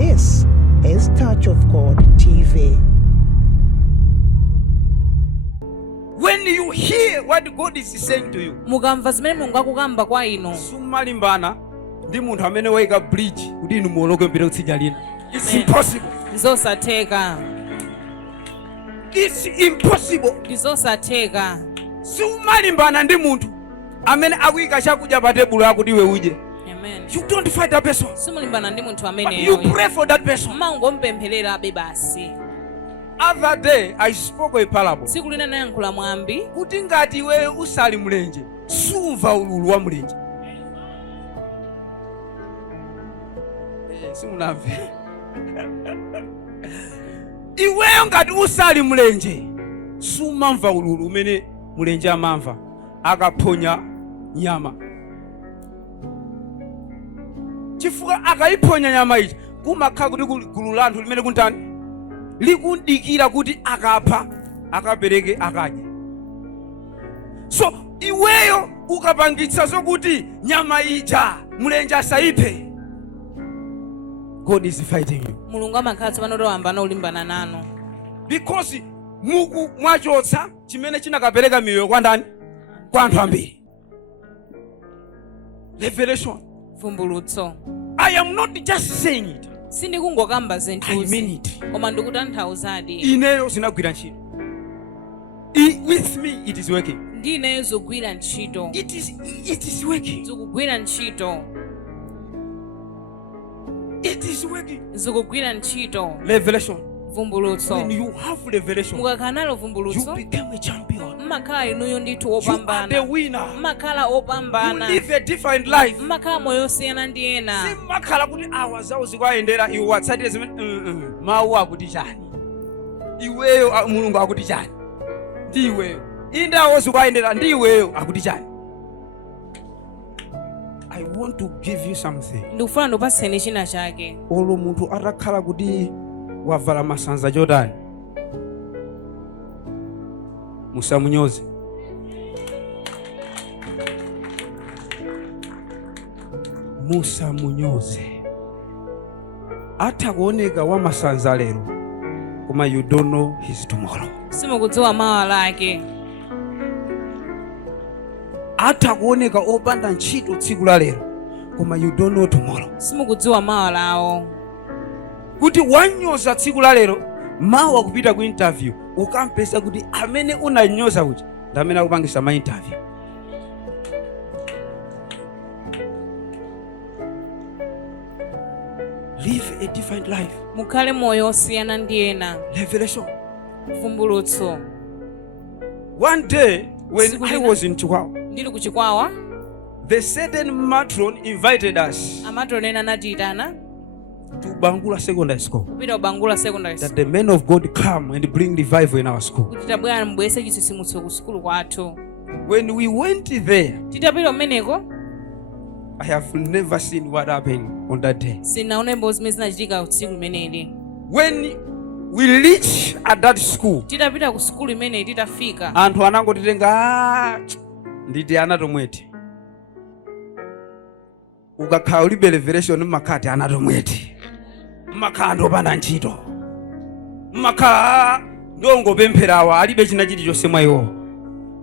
This is Touch of God TV. When you hear what God is saying to you, mukamva zimene Mulungu akukamba kwa inu, sumalimbana ndi munthu amene wayika bridge kuti inu muoloke mpita kutsidya lina. It's impossible. Zosatheka. It's impossible. Zosatheka. Sumalimbana ndi munthu amene akuyika chakudya pa tebulo akuti iwe udye. Amen. You don't fight that person. Simulimbana ndi munthu amene You pray for that person. mangomupempherera abe basi. Other day I spoke a parable. Tsiku lina nayankhula mwambi Kuti ngati iwe usali mlenje, sumva ululu wa mlenje. Simunamve. Iweyo ngati usali mlenje, sumamva ululu umene mlenje amamva akaphonya nyama. Chifukwa akayiphonya nyama iji kumakhala kuti gulu la anthu limene kuntani likudikira kuti akapha akapereke akadye. So iweyo ukapangitsa zokuti nyama ija mlenje asayiphe, God is fighting you. Mulungu amakhala tsopano toyambana ulimbana nanu. Because mwachotsa chimene chinakapereka miyoyo kwa ndani? Kwa anthu ambiri. Revelation. Vumbulutso. I am not just saying it. Sindikungokamba zinthu. I mean it. Koma ndikutanthauzadi. Ineyo zinagwira ntchito. With me it is working. Ndi ineyo zogwira ntchito. It is working. Zikugwira ntchito. It is working. Zikugwira ntchito. Revelation. Vumbulutso. When you have revelation, mukakhala nalo you vumbulutso, become a champion. mmakhala inuyo ndithu You are the opambana. winner. Mmakhala You opambana. live a different life. Mmakhala moyo osiyana ndi ena. Simakhala kuti awa zawo zikuyendera iwe watsatire zimene mawu akuti chani. Iweyo Mulungu akuti chani. Ndi iweyo. Indawo zikuyendera ndi iweyo akuti chani. I want to give you something. Ndikufuna ndikupatseni china chake. Olo munthu atakhala kuti wavala masanza chotani, musamunyoze. Musamunyoze. Atha kuoneka wa masanza lero, koma you don't know his tomorrow. Simukudziwa mawa lake. Atha kuoneka opanda ntchito tsiku la lero, koma you don't know tomorrow. Simukudziwa mawa lawo. Kuti wanyoza tsiku la lero, mawa kupita ku interview ukampesa kuti amene unanyoza kuti ndamene akupangisa ma interview. Live a different life. Mukhale moyo osiyana ndi ena. Revelation. Vumbulutso. One day when I was in Chihuahua, Ndili ku Chikwawa, the certain matron invited us amatron ena anatiyitana to Bangula Secondary School, kupita ku Bangula Secondary that School. the men of God come and bring revival in our school. Kuti tabwera mbwese chitsitsimutso ku sukulu kwathu. When we went there, Titapita kumeneko, I have never seen what happened on that day. sinaonembo zimene zinachitika usiku limeneli. When we reached at that school, Titapita ku sukulu imeneyi titafika, anthu anangotitenga nditi anatomweti. Ukakhala ulibe revelation mmakati anatomweti. Mmakhala ndopanda ntchito. Mmakhala ndongopempherawa alibe china chilichonse mwa iwo.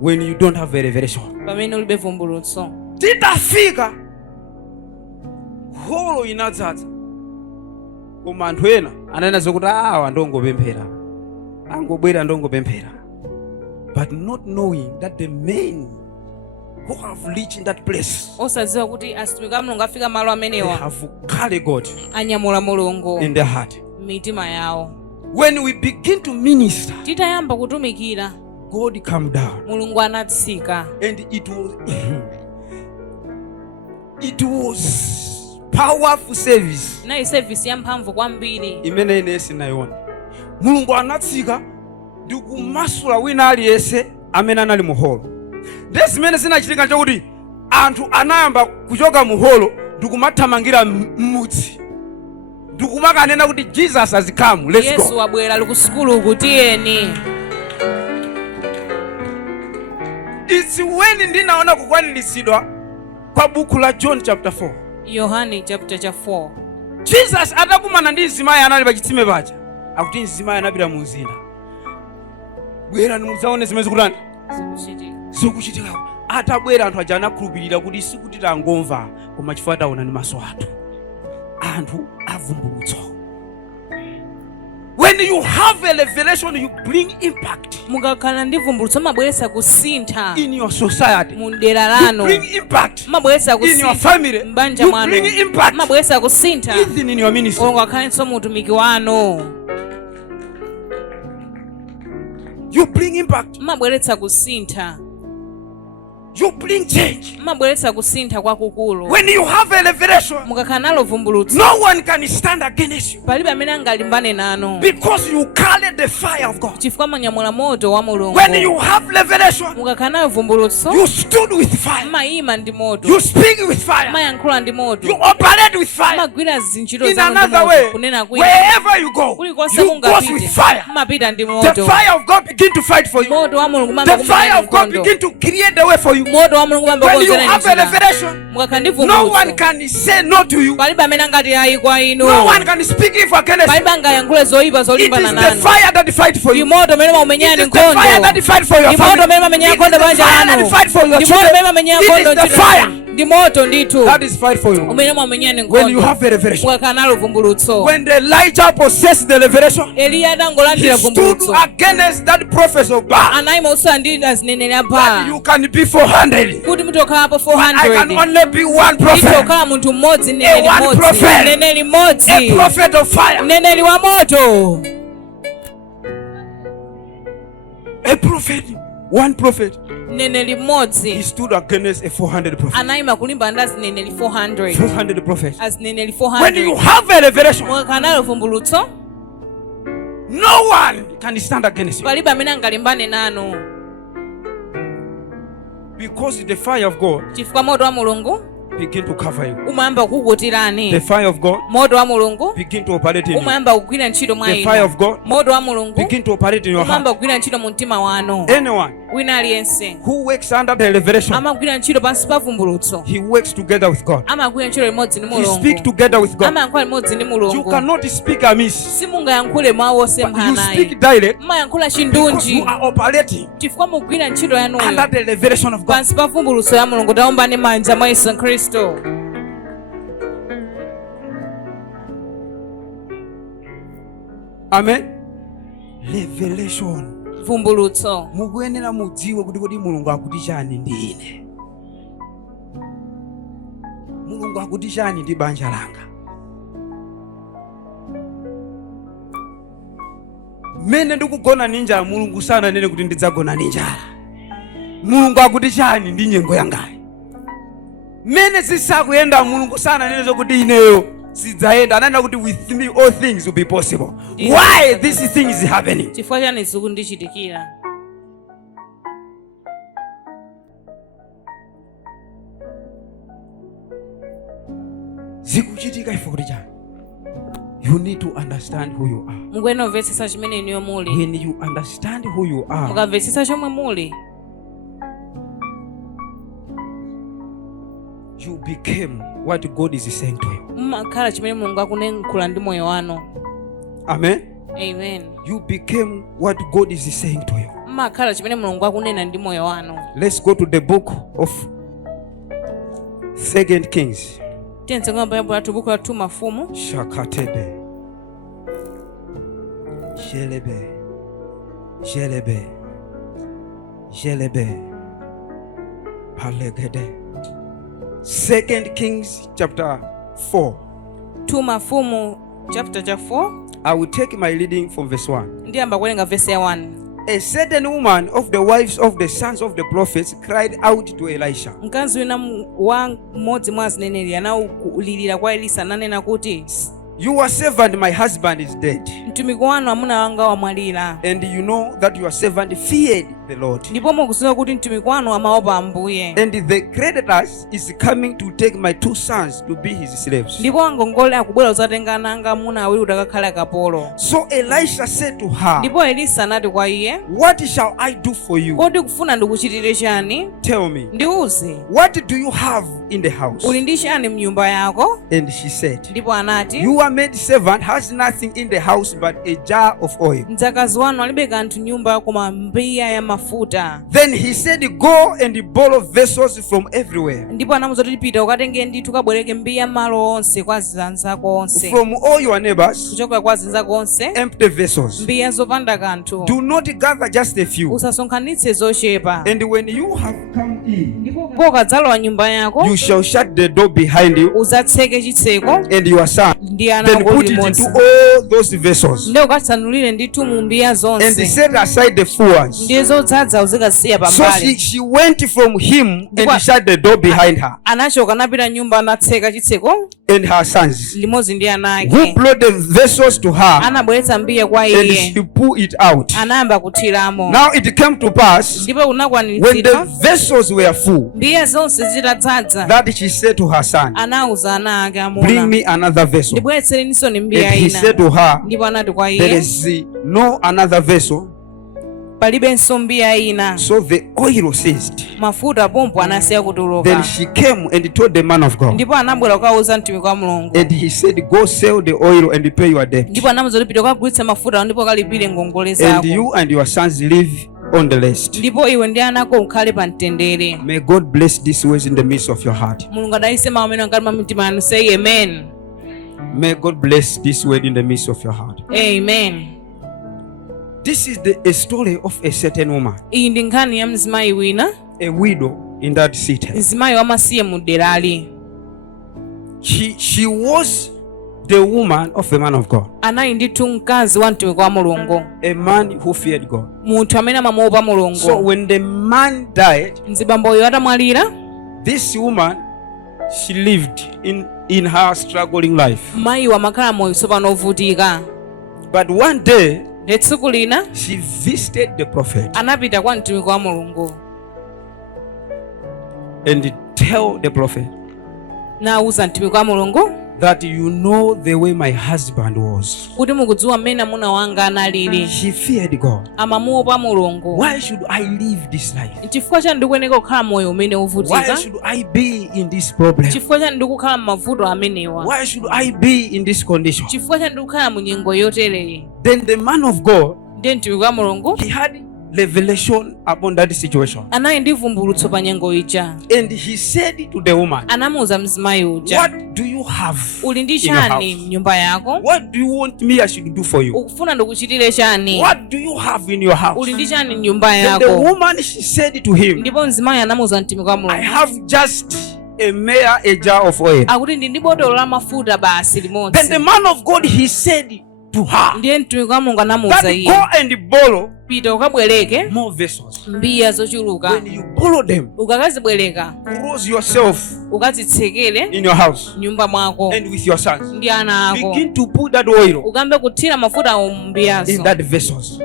When you don't have a revelation. pamene ulibe vumbulutso. Titafika holo inadzadza, koma anthu ena ananena zokuti awa ndongopemphera, angobwera ndongopemphera, but not knowing that the men who have reached that place, Osadziwa kuti asitumiki a Mulungu afika malo they amenewa have carried God anyamula Mulungu in their heart. mitima yawo. When we begin to minister, Titayamba kutumikira, God come down, Mulungu anatsika. and it was powerful service. Nayi service yamphamvu kwambiri. Imene ine sinayiona. Mulungu anatsika ndi kumasula wina aliyense amene anali muholo. Ndesi zimene zinachitika nchokuti anthu anayamba kuchoka muholo ndi kumathamangira mmudzi. Ndi kumakanena kuti Jesus has come, let's Yesu go. wabwera ali ku sukulu uku tiyeni. It's when ndinaona kukwaniritsidwa kwa buku la John chapter 4. Yohane chapter 4. Jesus atakumana ndi mzimayi anali pa chitsime paja, akuti mzimayi anapita mu mzinda. Bwerani mudzaone zimene zikutani zikuchitika. Atabwera anthu aja anakhulupirira kuti sikuti tangomva koma chifukwa taona ndi maso athu. Anthu avumbulutso. When you have a revelation, you bring impact. Mukakhala ndi vumbulutso mabweretsa kusintha in your society. mu dera You lanu. bring impact Mabweretsa in your kusintha family. m'banja You mwanu. bring impact Mabweretsa kusintha even in your ministry. olwo ngakhalenso mu utumiki wanu. You bring impact. Mabweretsa kusintha. You bring change. Mabweretsa kusintha kwakukulu. When you have a revelation, Mukakhala nalo vumbulutso no one can stand against you palibe amene angalimbane nanu because you carry the fire of God. chifukwa mwanyamula moto wa Mulungu. When you have revelation, Mukakhala nayo vumbulutso you stood with fire. mayima ndi moto, You speak with fire. mayankhula ndi You moto, operate with fire. magwira zintchito In zanu ndi another moto. way, Kunena kwina wherever you go, kulikonse you go with mungapite fire. mumapita ndi The moto. fire of God begin to fight for you. Moto wa Mulungu The fire of God mamakumbana begin to create the way for you. moto wa Mulungu When you mamakumbana have a revelation, mukakhala ndi no one vumbulutso can say no to you. palibe amene angati ayi kwa inu, No one can speak if against you. palibe angayankhule zoyipa It zolimbana is the nanu. fire that fight for Ndi you. moto umene It maumenyani is the fire that nkhondo. fight for your Ndi moto family. umene mamenyani It is nkhondo the banja fire lanu. that fight for your Ndi moto umene children. mamenyani It nkhondo is the ntchito fire zanu. Ndi moto ndithu that is fight for you. umene maumenyani When you nkhondo have a revelation. mukakhala nalo vumbulutso. When the Elijah possessed the revelation, Eliya he adangolandira stood vumbulutso against that prophet of Baal. anayima usandira azineneri a That Baal you can be 400. kuti mutokhalapo I can 400 only be one prophet. nditokhala munthu mmodzi, mneneri one mmodzi, prophet. mneneri mmodzi, A prophet of fire. mneneri wa moto. A prophet. One prophet. Mneneri He mmodzi stood against a 400 prophet. anayima kulimbana ndi azineneri 400. 400 prophets. Azineneri When you 400 have a revelation, mukakhala nalo vumbulutso no one can stand against you. palibe amene angalimbane nanu Because the fire of God chifukwa moto wa Mulungu begin to cover you. umayamba kukukutirani. The fire of God Moto wa Mulungu begin to operate in you. umayamba kugwira ntchito mwa The fire inu. of God Moto wa Mulungu begin to operate in your umayamba heart. kugwira ntchito mu mtima wanu. Anyone Wina aliyense who works under the revelation, amagwira ntchito pansi pa vumbulutso, he works together with God. amagwira ntchito limodzi ndi He speaks Mulungu, together with God. amayankhula limodzi ndi You Mulungu. cannot speak amiss. Simungayankhule mawu You osemphanayi, speak direct mumayankhula because chindunji you are operating chifukwa mugwira ntchito under yanuyo the revelation of God. pansi pa vumbulutso ya Mulungu. Taombani manja mwa Yesu Khristu. Amen. Revelation. Vumbulutso Mukuyenera mudziwe kuti kodi Mulungu akuti chani ndi ine. Mulungu akuti chani ndi banja langa. Mene ndikugona ninja Mulungu sana nene kuti ndidzagona ninjala. Mulungu akuti chani ndi nyengo yangayi. Mene sisakuyenda Mulungu sana nene zokuti ineyo sidzayenda. Ananena kuti with me all things will be possible. Why this thing is happening? chifukwa chani zikundichitikira. Zikuchitika ifo kuti chani. You need to understand who you are. Mukuyenera kumvetsetsa chimene inuyo muli. When you understand who you are, Mukamvetsetsa chomwe muli, you became what God is saying to you. mumakhala chimene Mulungu akunenkhula ndi moyo wanu. Amen. Amen. You became what God is saying to you. Mumakhala chimene Mulungu akunena ndi moyo wanu. Let's go to the book of 2 Kings. Tiyense kwa Bible lathu buku la 2 Mafumu. Shakatebe. Jelebe. Jelebe. Jelebe. Palegede. 2 Kings chapter 4. 2 Mafumu chapter 4. I will take my reading from verse 1. Ndiyamba kuwerenga verse ya 1. A certain woman of the wives of the sons of the prophets cried out to Elisha. Mkazi wina wa mmodzi mwa azineneri anawulirira kwa Elisa nanena kuti, your servant, my husband, is dead. mtumiki wanu amuna wanga wamwalira. And you know that your servant feared the Lord. Ndipo mukudziwa kuti mtumiki wanu amaopa Ambuye. And the creditors is coming to take my 2 sons to be his slaves. Ndipo angongole akubwera kuzatenga nanga amuna awiri kuti akakhale akapolo. So Elisha said to her, Ndipo Elisa anati kwa iye, what shall I do for you? kodi kufuna ndikuchitire chani? Tell me. Ndiuze. What do you have in the house? Uli ndi chani mnyumba yako? And she said, Ndipo anati, your maid servant has nothing in the house but a jar of oil. mdzakazi wanu alibe kanthu nyumba koma mbiya ya mafuta. Then he said, go and borrow vessels from everywhere. Ndipo anamuza kuti pita ukatenge ndithu kabwereke mbiya malo onse kwa zinzako onse. From all your neighbors, Kuchoka kwa zinzako onse, empty vessels. mbiya zopanda kanthu. Do not gather just a few. Usasonkhanitse zochepa. And when you have come in, Ndipo ukadzalowa nyumba yako, you shall shut the door behind you uzatseke chitseko and your son. ndi ana Then ako put it limodzi. into all those vessels. Ndi ukatsanulire ndithu mu mbiya And zonse. set aside the full ones. Ndiye zodzadza uzikasiya So pambali. she went from him and shut the door behind her Anachoka anapita nyumba anatseka chitseko and her sons, limodzi ndi ana who ake. brought the vessels to her, Anabweretsa mbiya kwa and iye. she pulled it out. Anayamba kuthiramo. Now it came to pass, Ndipo when unakwaniritsidwa the vessels were full, mbiya zonse zitadzadza, that she said to her son, anawuza ana ake bring amuna, me another vessel. ndibweretsereninso ni mbiya And he ina. said to her, Ndipo anati kwa there iye, is no another vessel. palibenso mbiya ina. So the oil ceased. Mafuta pompo anasiya Then kutuluka. she came and told the man of God. Ndipo anabwera kukawuza mtumiki wa Mulungu. And he said, go sell the oil and pay your debt. Ndipo anamuza kuti pita ukagulitse mafuta ndipo kalipire ngongole And zako. you and your sons live on the rest. Ndipo iwe ndi ana ako ukhale pa mtendere. May God bless these words in the midst of your heart. Mulungu adalitse mawu amene angati mwa mtima yanu. Say amen. May God bless this word in the midst of your heart. Amen. This is a story of a certain woman, Iyi ndi nkhani ya mzimayi wina, a widow in that city. mzimayi wamasiye mu derali. She was the woman of the man of God, Anali ndithu mkazi wa mtumiki wa Mulungu, a man who feared God. munthu amene amamuopa So Mulungu. when the man died, Mzibamboyo atamwalira, this woman, she lived in her struggling life. mayi amakhala moyo tsopano ovutika. But one day, Tsiku lina she visited the prophet anapita kwa mtumiki wa Mulungu and tell the prophet nawuza mtumiki wa Mulungu that you know the way my husband was. kuti mukudziwa mmene amuna wanga analili. She feared God. Amamuopa Mulungu. Why should I live this life? Chifukwa chani ndikuyeneka kukhala moyo umene Why uvutika? should I be in this problem? Chifukwa chani ndikukhala m'mavuto amenewa? Why should I be in this condition? Chifukwa chani ndikukhala mu nyengo yotereyi? Then the man of God, Ndiye mtumiki wa Mulungu he had revelation upon that situation. anali ndi vumbulutso pa nyengo ija. And he said to the woman, Anamuwuza mzimayi uja, what do you have uli ndi in your chani house? mnyumba yako? What do you want me I should do for you? Ukufuna ndikuchitire chani? What do you have in your house? Uli ndi chani mnyumba Then the yako? woman, she said to him, Ndipo mzimayi anamuwuza mtumiki wa I Mulungu, have just a jar of oil. akuti ndi ndi botolo la mafuta basi Then the limodzi. man of God, he said to her, Ndiye mtumiki wa Mulungu anamuwuza that iye, go and borrow pita ukabwereke more vessels. mbiya zochuluka. When you borrow them, Ukakazibwereka close yourself ukazitsekere in your house nyumba mwako and with your sons. ndi ana ako. Begin to put that oil Ukambe kuthira mafuta in mbiyazo. that vessels.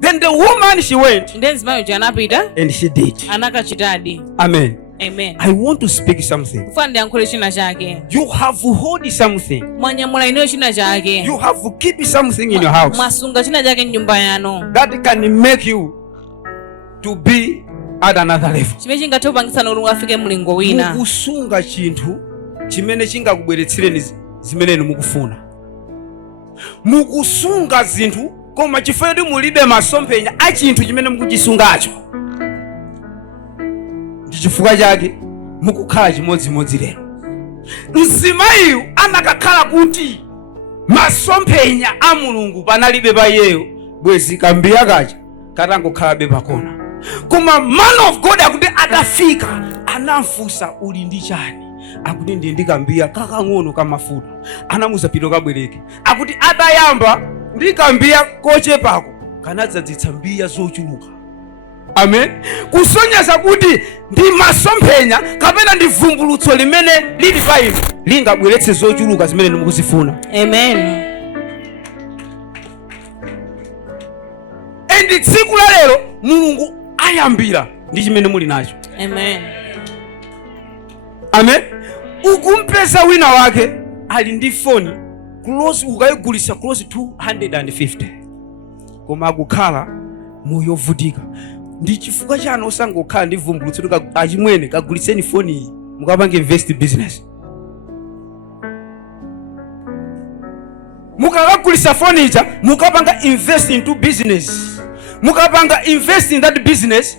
Then the woman, she went Ndiye mzimayi uja anapita and she did. anakachitadi. Amen. Amen. I want to speak something. Kufana ndiyankhule china chake. You have hold something. Mwanyamula ineyo china chake. You have keep something in your house Mwasunga china chake mnyumba yanu. that can make you to be at another level. Chimene chingathe kupangitsa kuti ungafike mlingo wina. Mukusunga chinthu chimene chingakubweretsereni zimene mukufuna. Mukusunga zinthu koma chifukwa kuti mulibe masomphenya a chinthu chimene mukuchisungacho. Chifukwa chake mukukhala chimodzimodzi lero. Mzimayiyu anakakhala kuti masomphenya a Mulungu panalibe pa iyeyo, bwezi kambiya kacha katangokhalabe pakona. Koma man of God akuti atafika anamfunsa uli ndi chani? Akuti ndi ndikambiya kakang'ono kamafuta. Anamuza pito kabwereke. Akuti atayamba ndikambiya kochepako kanadzadzitsa mbiya zochuluka. amen, kusonyeza kuti ndi masomphenya kapena ndi vumbulutso limene lili pa inu lingabweretse zochuluka zimene mukuzifuna. Amen. Ndi tsiku la lero Mulungu ayambira ndi chimene muli nacho. Amen. Amen. Ukumpeza wina wake ali ndi foni close, ukayigulisa close 250, koma akukhala moyo vutika. Ndi chifukwa chani osangokhala ndi vumbulutso achimwene kaguliseni foni iyi mukapange invest business. Mukakagulisa foni ija mukapanga invest into business, mukapanga invest in that business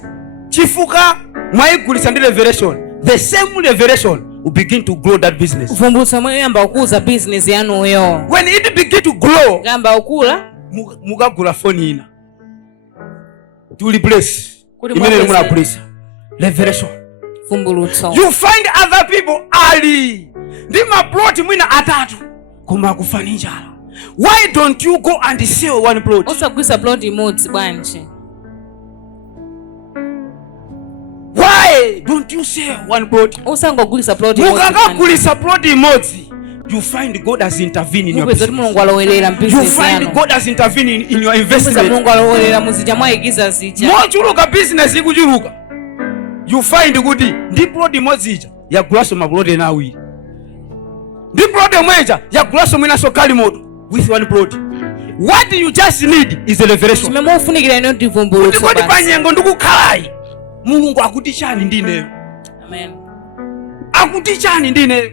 chifukwa mwayigulisa ndi revelation, the same revelation will begin to grow that business. Vumbulutso mwe yamba ukuza business yanuyo. When it begin to grow, yamba ukula mukagula foni ina to replace imene munagulisa revelation. Vumbulutso. You find other people ali ndi maplot mwina atatu koma akufani njala. Why don't you go and sell one plot? Usagulisa plot imodzi bwanji. Why don't you sell one plot? Usangogulisa plot imodzi. Mukagulisa plot imodzi, you find God has intervened in your business. Mulungu alowerera business You find God has intervened in your investment. Mulungu alowerera muzija mwayigiza zija. Mochuluka business ikuchuluka. You find kuti ndi plot imodzi ija yagulaso maplot ena awiri. Ndi plot imweja yagulaso mwinaso kalimoto with one plot. What you just need is a revelation. Chimene ufunikira ino ndi vumbulutso basi. Kuti panyengo ndikukhalai Mulungu akuti chani ndineyo. Amen. Akuti chani ndineyo.